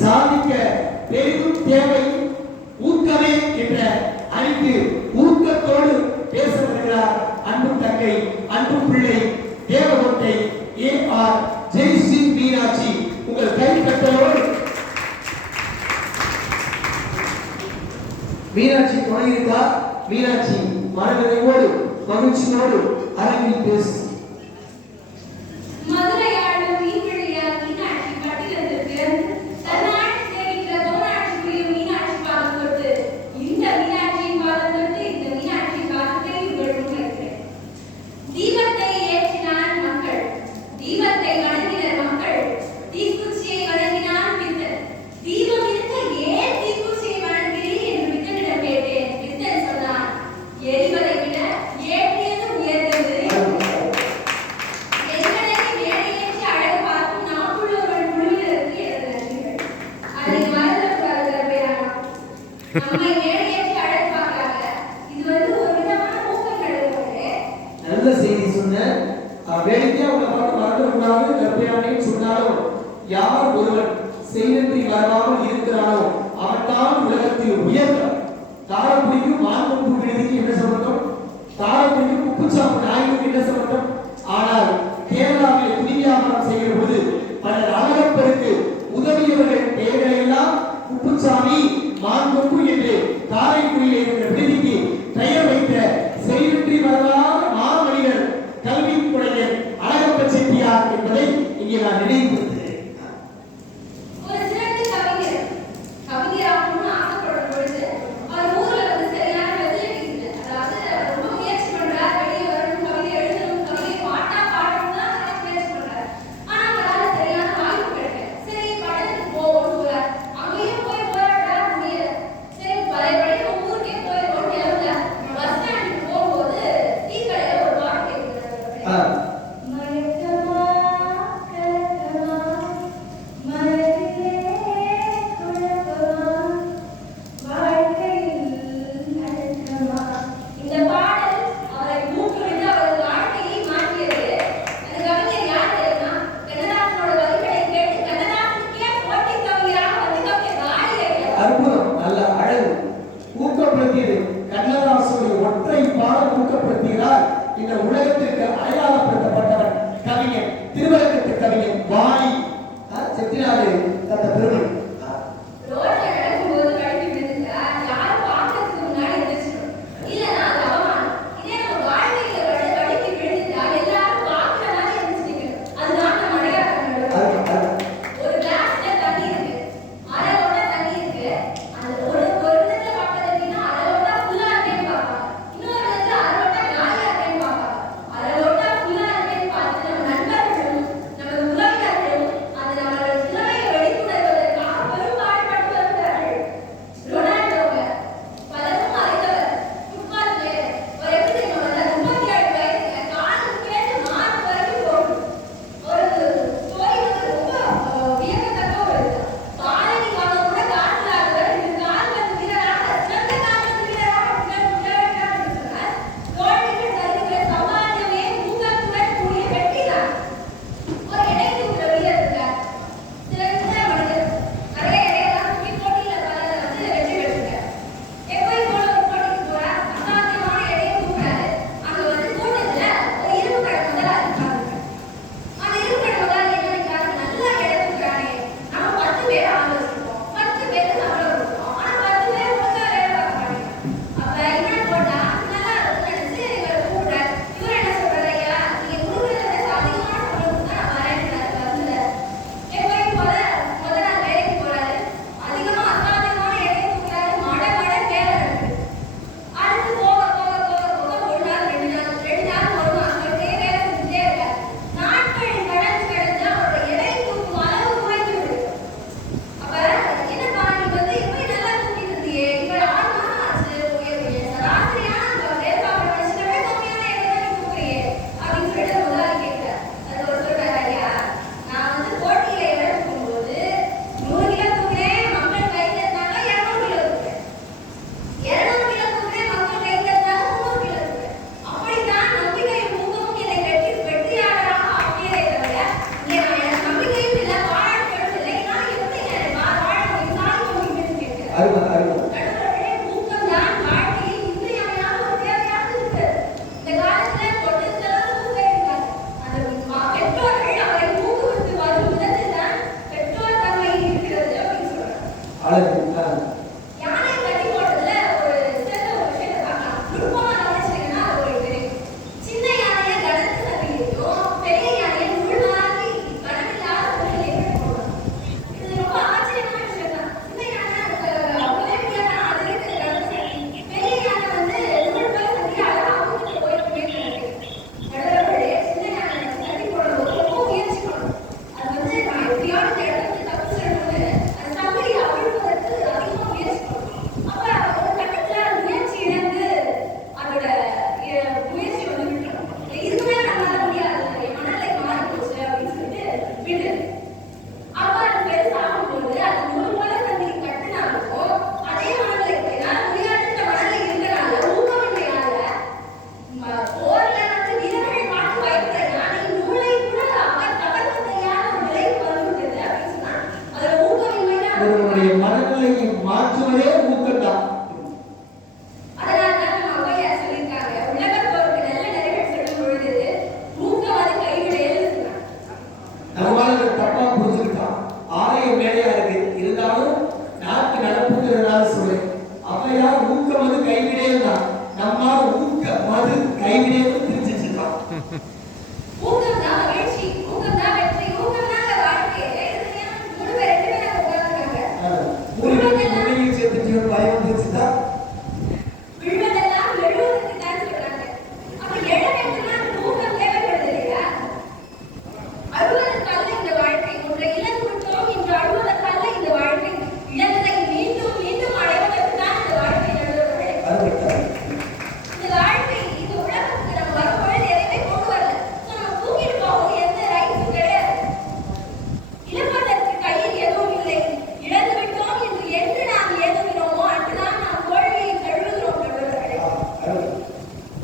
சாதிக்க பெரிதும் தேவை ஊக்கமே என்ற அறிவு ஊக்கத்தோடு பேச வருகிறார் அன்பு தங்கை அன்பு பிள்ளை தேவகோட்டை ஏ.ஆர். ஜெயஸ்ரீ மீனாட்சி. உங்கள் கைத்தட்டலோடு மீனாட்சி துணை இருந்தார். மீனாட்சி மனநிறைவோடு மகிழ்ச்சியோடு அரங்கில் பேசு. நல்ல செய்தி சொன்ன வேடிக்கையா உங்களை பார்த்து மறக்கக்கூடாது. கர்ப்பையானையும் சொன்னாலும் யார் ஒருவன் செய்நன்றி வரவாமல் இருக்கிறானோ அவன்தான் உலகத்தில் உயர்ந்தவன். தாரப்புலிக்கும் மான்கொம்பு விடுதிக்கு என்ன சம்பந்தம்? தாரப்புலிக்கும் குப்புச்சாப்பு நாய்க்கு என்ன சம்பந்தம்? ஆனால் கேரளாவில் துணி வியாபாரம் செய்கிற போது பலர் அழகப்பருக்கு உதவியவர்கள் பெயர்களை எல்லாம் குப்புச்சாமி மான்கொம்பு என்று காரைக்குடியில் இருக்கிற விடுதிக்கு பெயர் வைத்த செய்நன்றி வரலாறு மாமனிதர் கல்வி புலைஞர் அழகப்ப செட்டியார் என்பதை இங்கே நான் நினைவுபடுத்துகிறேன். அருமை அருமை. நடுவர்களே, ஊக்கம் தான் வாழ்க்கையில் இன்றியமையாத ஒரு தேவையாக இருக்கு. இந்த காலத்துல தொழிற்செலவு ஊக்கம் இருக்காது. பெற்றோர்கள் அவரை ஊக்குவித்து வரும் விதத்தில் தான் பெற்றோர் தன்மை இருக்கிறது அப்படின்னு சொல்றாங்க. அழகு. யானை கட்டி போட்டதுல ஒரு சிறந்த ஒரு விஷயத்தை பார்க்கலாம். நுட்பமா கவனிச்சீங்கன்னா அது ஒரு தெரியும். சின்ன யானையை கடந்து தள்ளியும் பெரிய யானையை முழுவாக்கி கடமில்லாத முறையில் எப்படி போடுவாங்க. இது ரொம்ப ஆச்சரியமான விஷயம் தான். சின்ன யானை உதவியாக அது இருக்கிற கடந்து தள்ளி, பெரிய யானை வந்து முழுமையாக தள்ளி அழகாக அவங்க போயிட்டு நடுவர்களே, சின்ன யானை கட்டி போடும்போது ரொம்ப முயற்சி பண்ணணும். அது வந்து நான் எப்படியாவது இந்த இடத்துல தப்பு செய்யணும்னு அந்த சங்கிலியை அவிழ்ப்பதற்கு அதிகமாக முயற்சி பண்ணணும். அப்ப ஒரு கட்டத்துல அந்த முயற்சி இழந்து அதோட முயற்சி வந்து விட்டுரும். இதுக்கு மேல நம்மளால முடியாது, என் மனநிலை மாறி போச்சு அப்படின்னு சொல்லிட்டு விடு. அப்ப அது பெருசாகும் போது அது முழுமையாக சங்கிலி கட்டினாலும் அதே மனநிலை முடியாதுன்ற மனநிலை இருக்கிறனால ஊக்கமின்மையால போர்ல வந்து வீரர்கள் பார்த்து பயப்படுற யானை நூலை கூட அவர் தகர்க்க தெரியாத ஒரு நிலைக்கு வந்துவிட்டது அப்படின்னு சொன்னா அதோட ஊக்கமின்மை தான். ஒருவருடைய மனநிலையை மாற்றுவதே ஊக்கம்தான். அதனால தான் நம்ம ஔவையார் சொல்லியிருக்காங்க, உலகப் போருக்கு நல்ல நெறிகள் சொல்லும் பொழுது ஊக்கம் அது கைவிடையேன்னு சொன்னாங்க. நம்மளால இதை தப்பா புரிஞ்சுக்கிட்டான். ஆலயம் மேலையா இருக்கு, இருந்தாலும் நாட்டு நடப்புங்கிறதுனால சொல்றேன். அவையார் ஊக்கம் வந்து கைவிடையல் தான். நம்மால் ஊக்கம் அது கைவிடையல் பிரிச்சுட்டான். ஊக்கம் தான் மகிழ்ச்சி, ஊக்கம் தான் வெற்றி, ஊக்கம் தான் வாழ்க்கை. மூணு பேர் ரெண்டு பேரும் உட்கார்ந்துருக்காங்க. மூலிகையும் சேர்த்துட்டு பயம் வந்துச்சுதான். விழுவதெல்லாம் எழுவதற்கு தான் சொல்றாங்க. அப்ப எழ வேண்டும்னா ஊக்கம் தேவைப்படுது இல்லையா? அழுவதற்கல்ல இந்த வாழ்க்கை, ஒன்றை இழந்து விட்டோம் என்று அழுவதற்கல்ல இந்த வாழ்க்கை, இழந்ததை மீண்டும் மீண்டும் அடைவதற்கு தான் இந்த வாழ்க்கை நடுவர்களே. இந்த வாழ்க்கை இந்த உலகத்துக்கு நம்ம வரும்பொழுது எதையுமே கொண்டு வரல. நம்ம தூக்கிட்டு போகும் எந்த ரைட்ஸும் கிடையாது. இழப்பதற்கு கையில் எதுவும் இல்லை. இழந்து விட்டோம் என்று நாம் ஏதுகிறோமோ அன்றுதான் நாம் தோல்வியை தழுவுகிறோம் நடுவர்களே.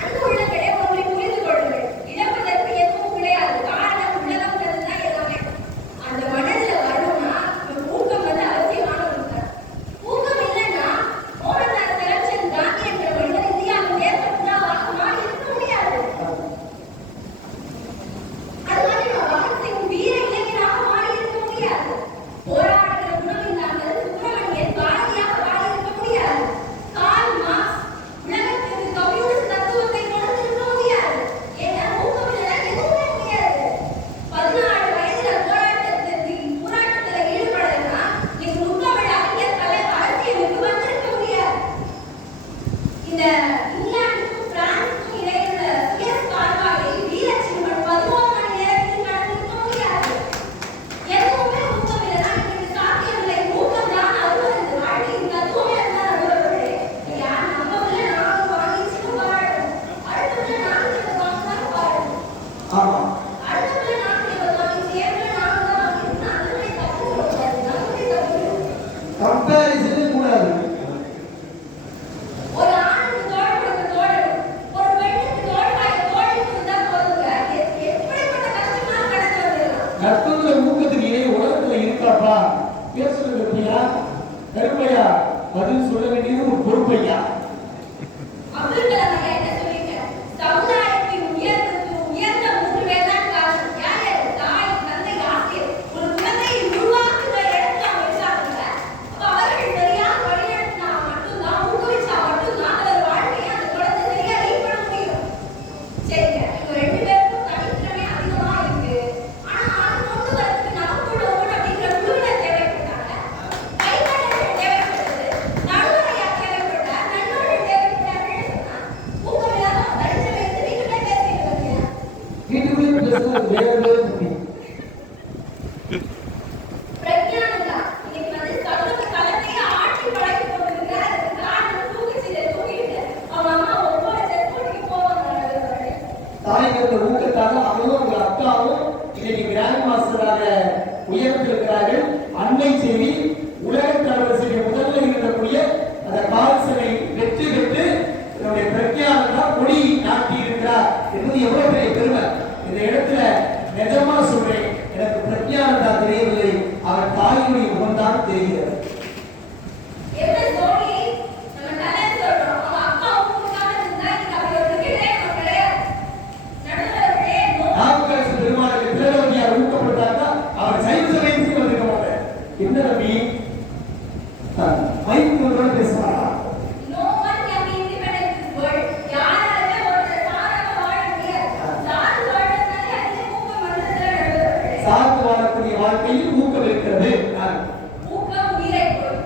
அன்பு உள்ளங்களே, ஒன்றை புரிந்து கொள்ளுங்கள். இழப்பதற்கு எதுவும் கிடையாது. காரணம் உள்ளதம்ன்றது தான் எல்லாமே. அந்த மனதில் வரணும்னா ஊக்கம் வந்து அவசியமான ஒன்றுதான். ஊக்கம் இல்லைன்னா மோகன்தாஸ் கரம்சந்த் காந்தி என்ற மனிதர் இந்தியாவின் தேசப்பிதாவாக மாறி இருக்க முடியாது. அது மாதிரி பகத்சிங் வீர இளைஞராக மாறி இருக்க முடியாது. போராடுகிற குணம் இல்லாமல் சுப்பிரமணியன் பாரதியாக மாறி இருக்க முடியாது. கார்ல் மார்க்ஸ் உலகத்திற்கு கம்யூனிஸ்ட் தத்துவத்தை கொடுத்திருக்க முடியாது. ஏன்னா ஊக்கம் இல்லைன்னா எதுவுமே முடியாது. 14 வயதுல போராட்டத்துல ஈடுபடலைன்னா நீங்க முத்தமிழ் அறிஞர் அரசியலுக்கு வந்திருக்க முடியாது. இந்த இங்கிலாந்துக்கும் பிரான்சுக்கும் இடையில சுயஸ் கால்வாயை வீரசிம்மன் 11 மணி நேரத்தில் கடந்திருக்க முடியாது. எதுவுமே ஊக்கம் இல்லைன்னா இது சாத்தியமில்லை. ஊக்கம் தான் அருள். இந்த வாழ்க்கையின் தத்துவமே அதுதான் நடுவர்களே. யார் நம்பவில்லை நானும் வாங்கிச்சுன்னு பாடணும். அடுத்ததுல நானும் இதை வாங்கினாலும் பாடணும். ஆமா. அடுத்ததுல நானும் இதை வாங்கி சேர்ந்து நானும் தான் வாங்கினா அதுவே தப்பு சொல்லக்கூடாது. நம்மளே தப்பு. கம்பேரிசனே கூடாது. ஒரு ஆணுக்கு தோள் கொடுக்க தோழனும், ஒரு பெண்ணுக்கு தோள் வாய தோழியும் இருந்தா போதுங்க. எப்படிப்பட்ட கஷ்டமா கடந்து வந்துடலாம். நட்புங்கிற ஊக்கத்துக்கு இணைய உலகத்துல இருக்காப்பா. பேசுறது எப்படியா? கருப்பையா பதில் சொல்ல வேண்டியது ஒரு பொறுப்பையா. அப்துல் கலாம் ஐயா என்ன சொல்லிருக்காரு? சமுதாயத்தின் உயர்வுக்கு உயர்ந்த 3 பேர் தான் காரணம். யார் யாரு? தாய், தந்தை, ஆசிரியர். ஒரு குழந்தையை உருவாக்குற இடத்துல அவங்க இருக்காங்க. அப்ப அவர்கள் சரியா வழிநடத்தினா மட்டும்தான், ஊக்குவிச்சா மட்டும்தான் அந்த வாழ்க்கையை அந்த குழந்தை சரியா லீட் பண்ண முடியும். சரிங்க, இவங்க 2 பேருக்கும் தனித்திறமை அதிகமா இருக்கு. ஆனா அதை கொண்டு வரதுக்கு நமக்குள்ள ஓட அப்படிங்கிற குழுவினர் தேவைப்பட்டாங்க. கைத்தட்டல்கள் தேவைப்பட்டது. நடுவரையா தேவைப்பட்டார். நண்பர்கள் தேவைப்பட்டார்கள் சொன்னா ஊக்கம் இல்லாம தனித்திறமை இருந்து வீட்டுக்குள்ளே பேசிட்டு வந்தீங்க. வீட்டுக்குள்ளே பேசுறது வேற வேற தம்பி. பிரக்ஞானந்தா இன்னைக்கு வந்து சமூக தளத்தையே ஆட்சி படைத்து கொண்டிருக்கிறார். அதுக்கு காரணம் தூக்கிச்சில தூக்கிட்டு அவங்க அம்மா ஒவ்வொரு செப்போட்டுக்கு போவாங்க நடுவர்களே. தாய்க்கு அந்த ஊக்கத்தால அவங்களும் உங்க அக்காவும் இன்னைக்கு கிராண்ட் மாஸ்டராக உயர்ந்திருக்கிறார்கள். அண்மை செய்தி உலக தலைவரசிய முதல்ல இருக்கக்கூடிய அந்த கால்சனை வெற்றி பெற்று என்னுடைய பிரக்ஞானந்தா கொடி நாட்டி இருக்கிறார் என்பது எவ்வளவு பெரிய பெருமை. இந்த இடத்துல நிஜமா சொல்றேன், எனக்கு பிரக்ஞானந்தா தெரியவில்லை, அவர் தாயினுடைய முகம்தான் தெரிகிறது. என்ன என்ன நம்பி மைக்கு ஒன்றோட பேசுவாரா? No one can be independent in this world. யாராலுமே ஒருத்தர் சாராம வாழ முடியாது. சார்ந்து வாழ்றதுனால அதிலே ஊக்கம் வந்ததுல நடுவர்களே. சார்ந்து வாழக்கூடிய வாழ்க்கையில் ஊக்கம் இருக்கிறது. ஊக்கம் உயிரை கொள்.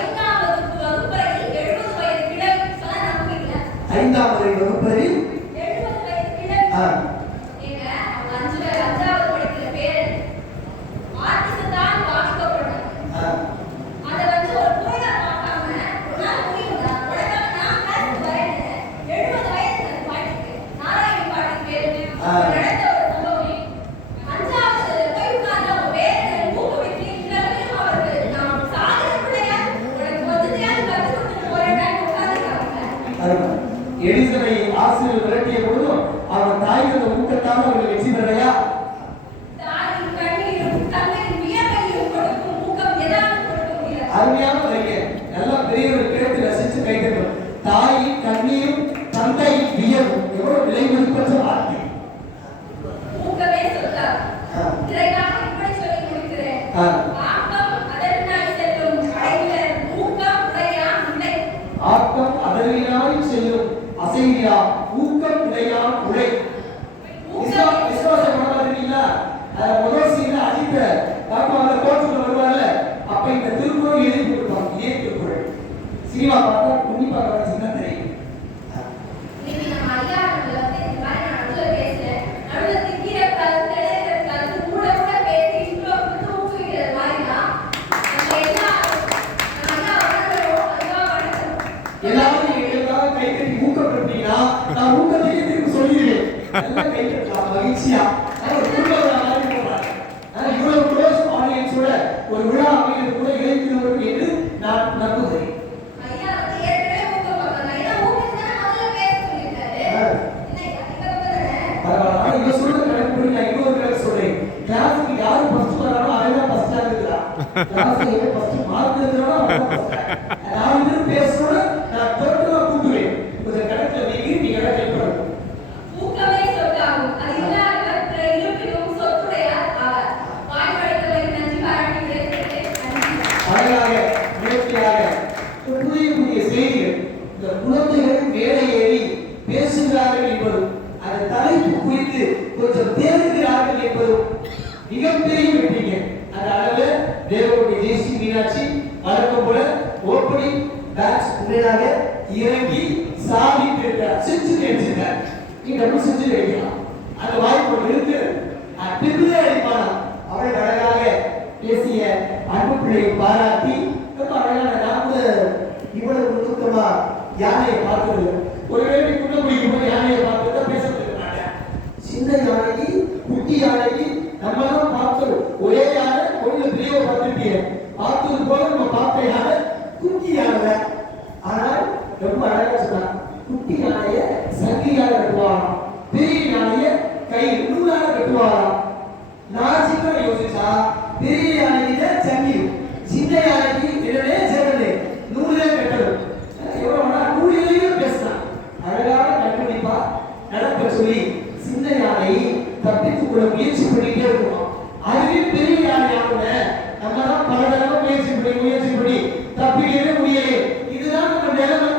5வது வகுப்பறையில் 70 வயது கிழவி சொன்னா நம்புவீங்களா? 5வது வகுப்பறையில் 70 வயது கிழவி. ஏங்க அவங்க 5வது படிக்கிற பேர் ஆர்டிஸ்டால் வாசிக்கப்படுறாங்க. அத வந்து ஒரு புரோகிரா பார்க்காம ஒரு நாள் முடியும்டா உடனே நான் கிளாஸ்க்கு வரேன்னு 70 வயசுல அந்த பாட்டுக்கு நாராயணி பாட்டு பேரு நடந்த ஒரு சம்பவம். 5வது போய் உட்கார்ந்து அவங்க வேற ஊக்குவித்து இன்னும் அவருக்கு நான் சாதனை பிள்ளையா உனக்கு கொஞ்சத்தையாவது கற்றுக் கொடுத்துட்டு போறேன்னு உட்கார்ந்துருக்காங்க. எடிசனை ஆசிரியர் விரட்டிய பொழுதும் அவன் தாய் தந்த ஊக்கத்தால் அவர்கள் வெற்றி பெறலையா? தாயின் கண்ணீரும் தந்தையின் வியர்வையும் கொடுக்கும் ஊக்கம் எதாவது கொடுக்க முடியாது. அருமையான வரிகள் எல்லாம் பெரியவர்கள் கேட்டு ரசித்து கைதட்டும். தாயின் கண்ணீரும் தந்தையின் வியர்வும் எவ்வளவு விலை மதிப்பற்ற வார்த்தை. ஊக்கமே சொல்லார். இறைவாக இப்படி சொல்லி முடிக்கிறேன். ஆக்கம் அதற்காய் செல்லும் அடைவிலர் ஊக்கம் உடையா உடை. ஆக்கம் அதற்காய் செல்லும் அசைவியா ஊக்கம் உடையா உடை. விசுவாசம் பண்ணாதீங்களா? முதல் சீன அடித்த பாப்பாங்க கோர்ட்டுல வருவாங்கல்ல, அப்ப இந்த திருக்குறள் எழுதி கொடுப்பாங்க. இதே திருக்குறள் சினிமா பார்த்தா உன்னிப்பா சின்ன தெரியும். நீங்க நம்ம ஐயா வந்து இந்த மாதிரி நடுவுல பேசுறேன் நடுவுல திக்கிற கலந்து கூட பேசி இன்ட்ரோ கொடுத்து ஊக்குவிக்கிற மாதிரிதான் நம்ம ஐயா வணங்குறோம். ஐயா வணக்கம். எல்லாரும் எங்களுக்காக கை கட்டி ஊக்கப்படுத்தீங்கன்னா நான் ஊக்கத்தையே திரும்ப சொல்லிடுவேன். எல்லாம் கை கட்டலாம் மகிழ்ச்சியா. ஒரு இவ்வளவு க்ளோஸ் ஆடியன்ஸோட ஒரு விழா அமைகிறது கூட இளைஞர்களுக்கு என்று நான் நம்புகிறேன். ஐயா வந்து ஏற்கனவே ஊக்கப்படுறாங்க. ஐயா ஊக்கத்தான முதல்ல பேச சொல்லிட்டாரு. என்ன இங்க வந்தறேன். பரவாயில்லை. இவ சொல்ற கணக்கு நான் இன்னொரு தடவை சொல்றேன். கிளாஸ்க்கு யாரு ஃபர்ஸ்ட் வரானோ அவன் தான் ஃபர்ஸ்டா இருக்கா. கிளாஸ்ல யாரு ஃபர்ஸ்ட் மார்க் எடுக்கறானோ அவன் தான் ஃபர்ஸ்ட். நான் வந்து பேசறோட நான் டோட்டலா கூட்டுவேன். இந்த கணக்குல நீங்க ஹெல்ப் பண்ணுங்க. ஊக்கமே சொல்லாகும். அது இல்லாதவற்றை இருப்பினும் சொத்துடையார் ஆவார். வாய்ப்படைத்தவரை நன்றி பாராட்டுகிறேன். அழகாக நேர்த்தியாக புதிய புதிய செய்திகள். இந்த குழந்தைகள் மேலே ஏறி பேசுகிறார்கள் என்பதும் அந்த தலைப்பு குறித்து கொஞ்சம் தேடுகிறார்கள் என்பதும் மிகப்பெரிய வெற்றிங்க. அந்த அளவில் தேவனுடைய தேசிய மீனாட்சி வழக்கம் போல ஓப்பனிங் பேட்ச் முன்னதாக இறங்கி சாதித்து செஞ்சு அடிச்சிருக்கார். நீ டபுள் செஞ்சு அடிக்கலாம். அந்த வாய்ப்பு இருக்கு. திருவிழா அடிப்பானா அவளை அழகாக பேசிய அன்பு பிள்ளையை பாராட்டி ரொம்ப அழகான நான் கூட இவ்வளவு நுணுக்கமா யானையை பார்த்தது ஒருவேளை குள்ள பிடிக்கும் போது யானையை பார்த்தது பேசப்பட்டு மாட்டேன். சின்ன யானைக்கு குட்டி யானைக்கு நம்ம தான் பார்த்தோம். ஒரே யானை ஒண்ணு பெரிய பார்த்துருக்கீங்க. பார்த்தது போல நம்ம பார்த்த யானை குட்டி யானை. ஆனால் ரொம்ப அழகா சொன்னாங்க. குட்டி யானைய சங்கிலியால கட்டுவாராம், பெரிய யானைய கை நூலால கட்டுவாராம். லாஜிக்கா யோசிச்சா பெரிய யானையில சங்கிலி, சின்ன யானைக்கு என்னடே சேரலே நூலே கட்டணும். எவ்வளவு நூலிலேயும் பேசலாம். அழகான கண்டுபிடிப்பா நடக்க சொல்லி சின்ன யானை தப்பித்துக் கொள்ள முயற்சி பண்ணிட்டே இருக்கணும். அதுவே பெரிய யானையானோட நம்ம தான் பல தடவை முயற்சி பண்ணி தப்பிக்கவே முடியலையே. இதுதான் நம்ம நிலைமை.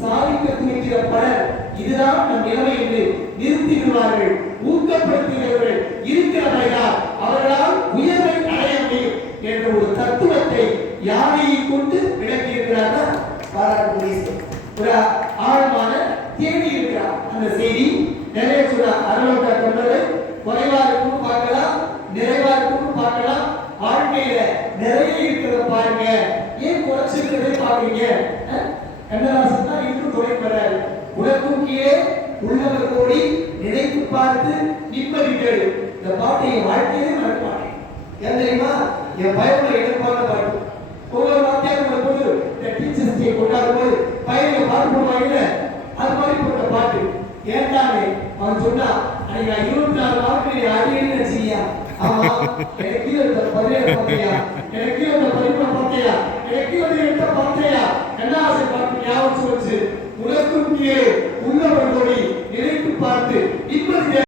சாதிக்க துணிக்கிற பலர் இதுதான் நம் நிலைமை என்று நிறுத்தி விடுவார்கள். ஊக்கப்படுத்துகிறவர்கள் இருக்கிறவர்களால் அவர்களால் உயர்வை அடைய முடியும் என்ற ஒரு தத்துவத்தை யானையை கொண்டு விளக்கி இருக்கிறார்கள். பாராட்டுக்குரிய ஒரு ஆழமான தேடி இருக்கிறார். அந்த செய்தி நிறைய சொல்ல அருளோட்ட கொண்டது குறைவா இருக்கும் பார்க்கலாம், நிறைவா இருக்கும் பார்க்கலாம். வாழ்க்கையில நிறைய இருக்கிறத பாருங்க, ஏன் குறைச்சிருக்கிறதை பாக்குறீங்க. கண்ணதாசன் தான் இன்னும் துணை பெறாரு. உலகம் கீழே உள்ளவர் கோடி நினைத்து பார்த்து நிம்மதி தேடு. இந்த பாட்டை என் வாழ்க்கையிலே மறக்க மாட்டேன். ஏன் தெரியுமா? என் பயணம் எதிர்பார்த்த பாட்டு.